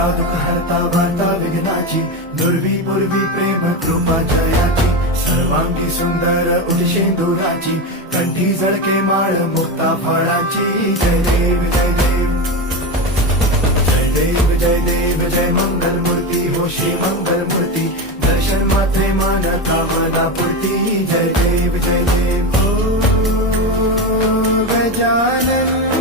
हरता दुःख हरता वार्ता विघ्नाची, दुर्वी पूर्वी प्रेम कृपा जयाची, सर्वांगी सुंदर उदिशेंदुराची, कंठी झळके माळ मुक्ता फळाची. जय देव जय देव जय देव जय देव जय मंगल मूर्ती हो श्री मंगल मूर्ती, दर्शन मात्रे मन कामना पूर्ती. जय देव जय देव. ओ गजानन